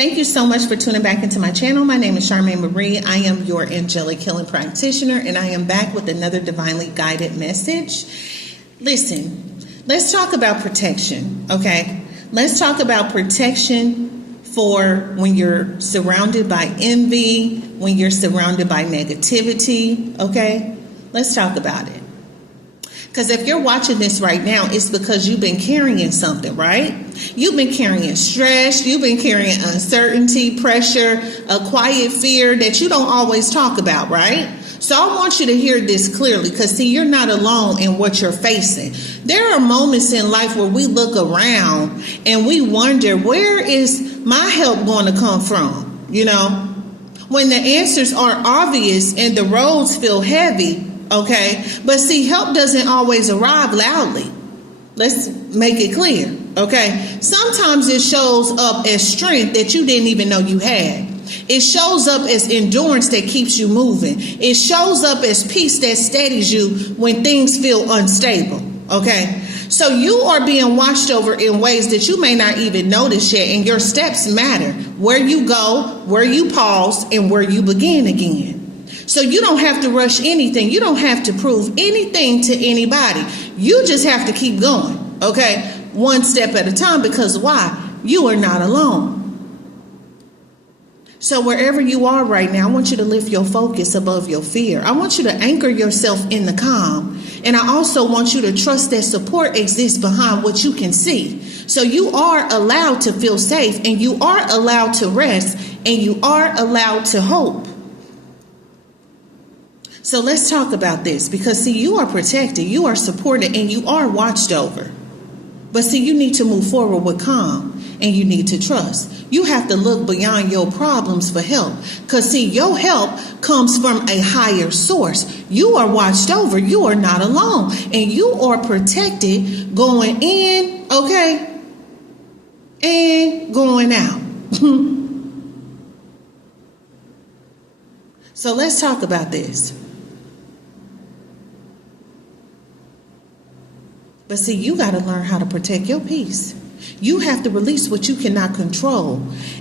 Thank you so much for tuning back into my channel. My name is Charmaine Marie. I am your angelic healing practitioner, and I am back with another divinely guided message. Listen, let's talk about protection, okay? Let's talk about protection for when you're surrounded by envy, when you're surrounded by negativity, okay? Let's talk about it. Because if you're watching this right now, it's because you've been carrying something, right? You've been carrying stress. You've been carrying uncertainty, pressure, a quiet fear that you don't always talk about, right? So I want you to hear this clearly because, see, you're not alone in what you're facing. There are moments in life where we look around and we wonder, where is my help going to come from? You know, when the answers are obvious and the roads feel heavy. Okay, but see, help doesn't always arrive loudly. Let's make it clear. Okay, sometimes it shows up as strength that you didn't even know you had. It shows up as endurance that keeps you moving. It shows up as peace that steadies you when things feel unstable. Okay, so you are being watched over in ways that you may not even notice yet, and your steps matter. Where you go, where you pause, and where you begin again. So you don't have to rush anything. You don't have to prove anything to anybody. You just have to keep going, okay? One step at a time, because why? You are not alone. So wherever you are right now, I want you to lift your focus above your fear. I want you to anchor yourself in the calm. And I also want you to trust that support exists behind what you can see. So you are allowed to feel safe, and you are allowed to rest, and you are allowed to hope. So let's talk about this because, see, you are protected, you are supported, and you are watched over. But see, you need to move forward with calm, and you need to trust. You have to look beyond your problems for help because, see, your help comes from a higher source. You are watched over. You are not alone, and you are protected going in, okay, and going out. So let's talk about this. But see, you got to learn how to protect your peace. You have to release what you cannot control.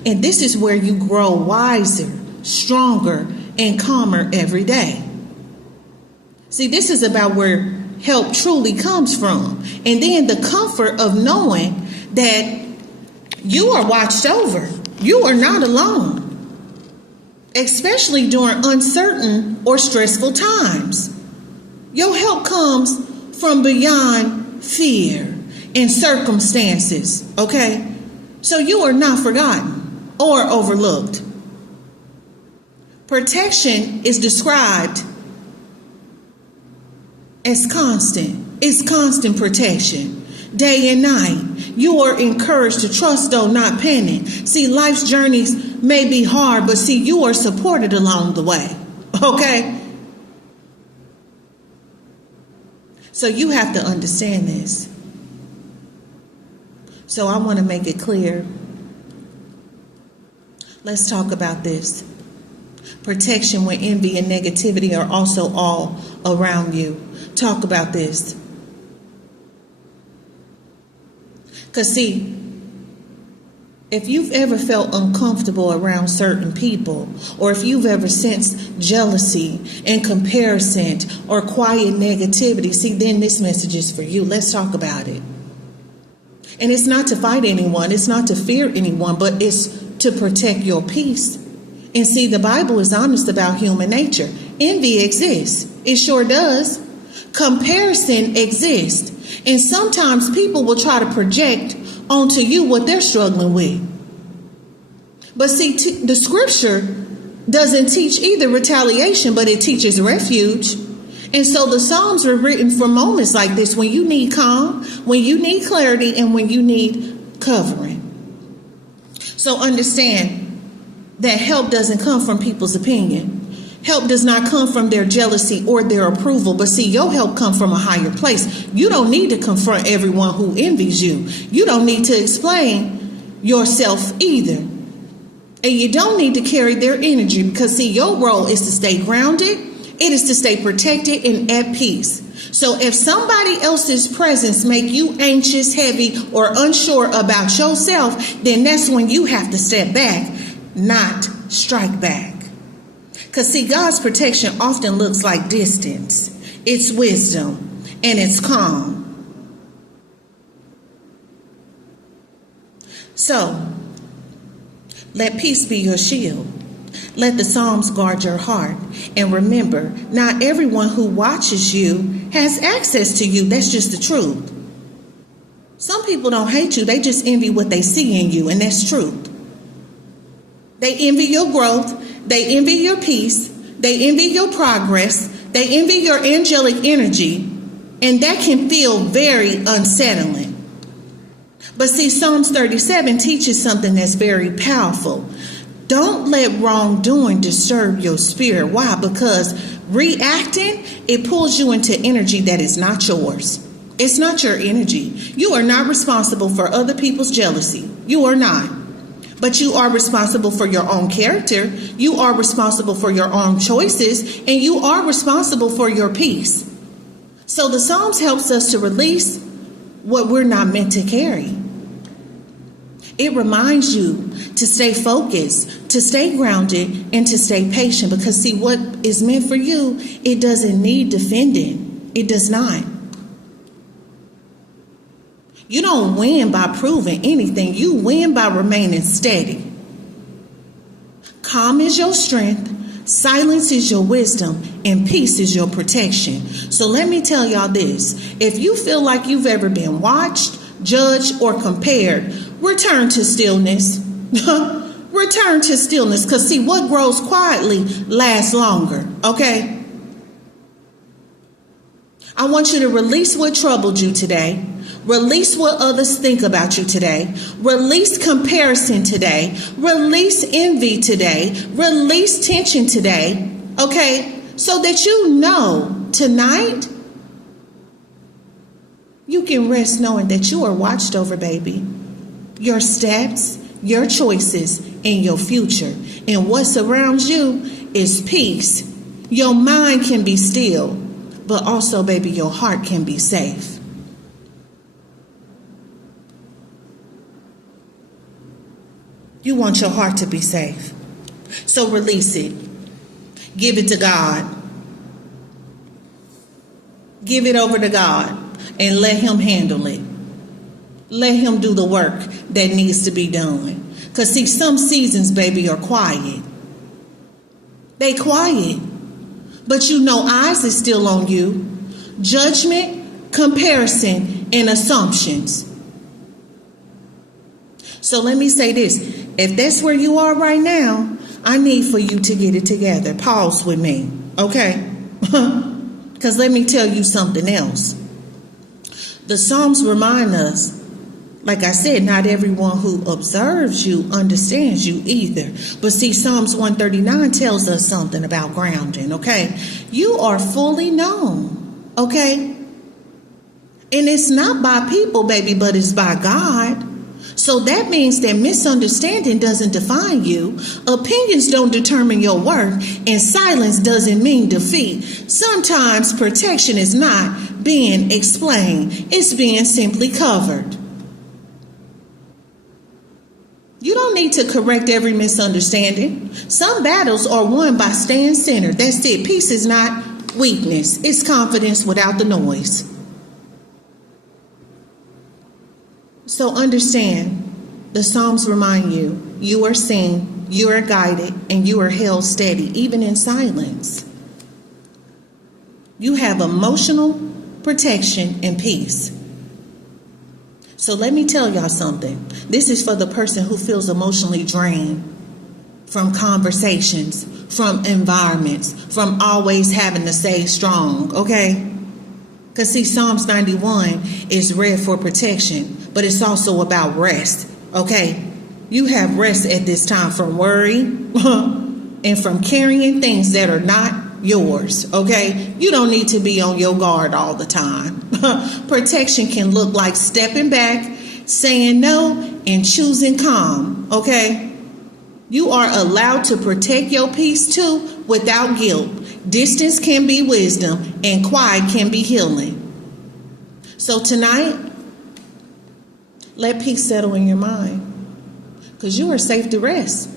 And this is where you grow wiser, stronger, and calmer every day. See, this is about where help truly comes from. And then the comfort of knowing that you are watched over. You are not alone, especially during uncertain or stressful times. Your help comes from beyond fear and circumstances, okay? So you are not forgotten or overlooked. Protection is described as constant. It's constant protection, day and night. You are encouraged to trust, though not panic. See, life's journeys may be hard, but see, you are supported along the way, okay? So you have to understand this. So I want to make it clear. Let's talk about this. Protection when envy and negativity are also all around you. Talk about this. Because see, if you've ever felt uncomfortable around certain people, or if you've ever sensed jealousy and comparison or quiet negativity, see, then this message is for you. Let's talk about it. And it's not to fight anyone. It's not to fear anyone, but it's to protect your peace. And see, the Bible is honest about human nature. Envy exists. It sure does. Comparison exists. And sometimes people will try to project onto you what they're struggling with. But see, the scripture doesn't teach either retaliation, but it teaches refuge. And so the Psalms were written for moments like this, when you need calm, when you need clarity, and when you need covering. So understand that help doesn't come from people's opinion. Help does not come from their jealousy or their approval. But see, your help comes from a higher place. You don't need to confront everyone who envies you. You don't need to explain yourself either. And you don't need to carry their energy because, see, your role is to stay grounded. It is to stay protected and at peace. So if somebody else's presence make you anxious, heavy, or unsure about yourself, then that's when you have to step back, not strike back. Because see, God's protection often looks like distance. It's wisdom and it's calm. So, let peace be your shield. Let the Psalms guard your heart. And remember, not everyone who watches you has access to you. That's just the truth. Some people don't hate you. They just envy what they see in you, and that's truth. They envy your growth. They envy your peace. They envy your progress. They envy your angelic energy. And that can feel very unsettling. But see, Psalms 37 teaches something that's very powerful. Don't let wrongdoing disturb your spirit. Why? Because reacting, it pulls you into energy that is not yours. It's not your energy. You are not responsible for other people's jealousy. You are not. But you are responsible for your own character. You are responsible for your own choices. And you are responsible for your peace. So the Psalms helps us to release what we're not meant to carry. It reminds you to stay focused, to stay grounded, and to stay patient. Because see, what is meant for you, it doesn't need defending. It does not. You don't win by proving anything. You win by remaining steady. Calm is your strength, silence is your wisdom, and peace is your protection. So let me tell y'all this. If you feel like you've ever been watched, judged, or compared, return to stillness. Return to stillness. Because see, what grows quietly lasts longer. Okay? I want you to release what troubled you today. Release what others think about you today. Release comparison today. Release envy today. Release tension today. Okay? So that you know tonight you can rest knowing that you are watched over, baby. Your steps, your choices, and your future. And what surrounds you is peace. Your mind can be still, but also, baby, your heart can be safe. You want your heart to be safe. So release it. Give it to God. Give it over to God and let Him handle it. Let Him do the work that needs to be done. Because see, some seasons, baby, are quiet. They quiet. But you know eyes is still on you. Judgment, comparison, and assumptions. So let me say this. If that's where you are right now, I need for you to get it together. Pause with me. Okay? Because let me tell you something else. The Psalms remind us, like I said, not everyone who observes you understands you either. But see, Psalms 139 tells us something about grounding, okay? You are fully known, okay? And it's not by people, baby, but it's by God. So that means that misunderstanding doesn't define you. Opinions don't determine your worth. And silence doesn't mean defeat. Sometimes protection is not being explained. It's being simply covered. You don't need to correct every misunderstanding. Some battles are won by staying centered. That's it. Peace is not weakness. It's confidence without the noise. So understand, the Psalms remind you, you are seen, you are guided, and you are held steady, even in silence. You have emotional protection and peace. So let me tell y'all something. This is for the person who feels emotionally drained from conversations, from environments, from always having to stay strong, okay? Because see, Psalms 91 is read for protection, but it's also about rest, okay? You have rest at this time from worry and from carrying things that are not yours, okay? You don't need to be on your guard all the time. Protection can look like stepping back, saying no, and choosing calm, okay? You are allowed to protect your peace too without guilt. Distance can be wisdom, and quiet can be healing. So tonight, let peace settle in your mind, because you are safe to rest.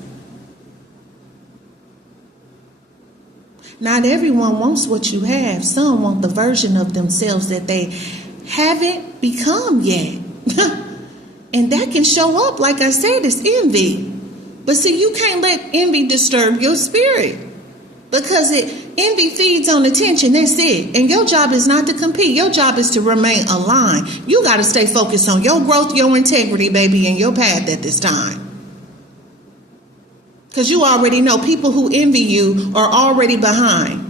Not everyone wants what you have. Some want the version of themselves that they haven't become yet. And that can show up, like I said, as envy. But see, you can't let envy disturb your spirit, because envy feeds on attention. That's it. And your job is not to compete. Your job is to remain aligned. You got to stay focused on your growth, your integrity, baby, and your path at this time. Because you already know people who envy you are already behind.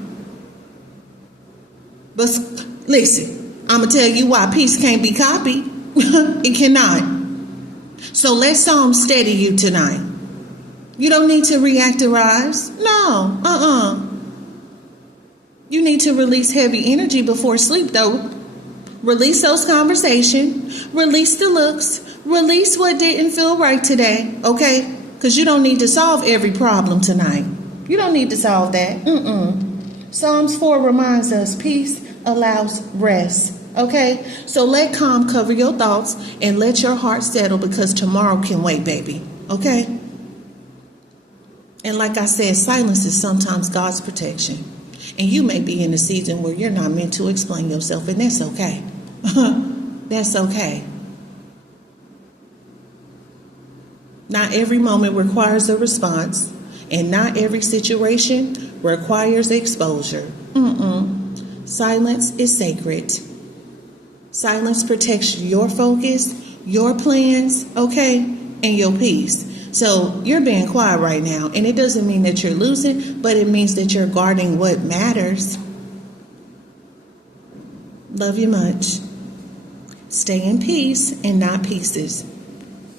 But listen, I'm going to tell you why peace can't be copied. It cannot. So let Psalm steady you tonight. You don't need to reactorize. No, You need to release heavy energy before sleep, though. Release those conversations. Release the looks. Release what didn't feel right today, okay? Because you don't need to solve every problem tonight. You don't need to solve that. Psalms 4 reminds us peace allows rest. Okay? So let calm cover your thoughts and let your heart settle, because tomorrow can wait, baby. Okay? And like I said, silence is sometimes God's protection. And you may be in a season where you're not meant to explain yourself, and that's okay. That's okay. Not every moment requires a response, and not every situation requires exposure. Silence is sacred. Silence protects your focus, your plans, okay, and your peace. So you're being quiet right now, and it doesn't mean that you're losing, but it means that you're guarding what matters. Love you much. Stay in peace and not pieces.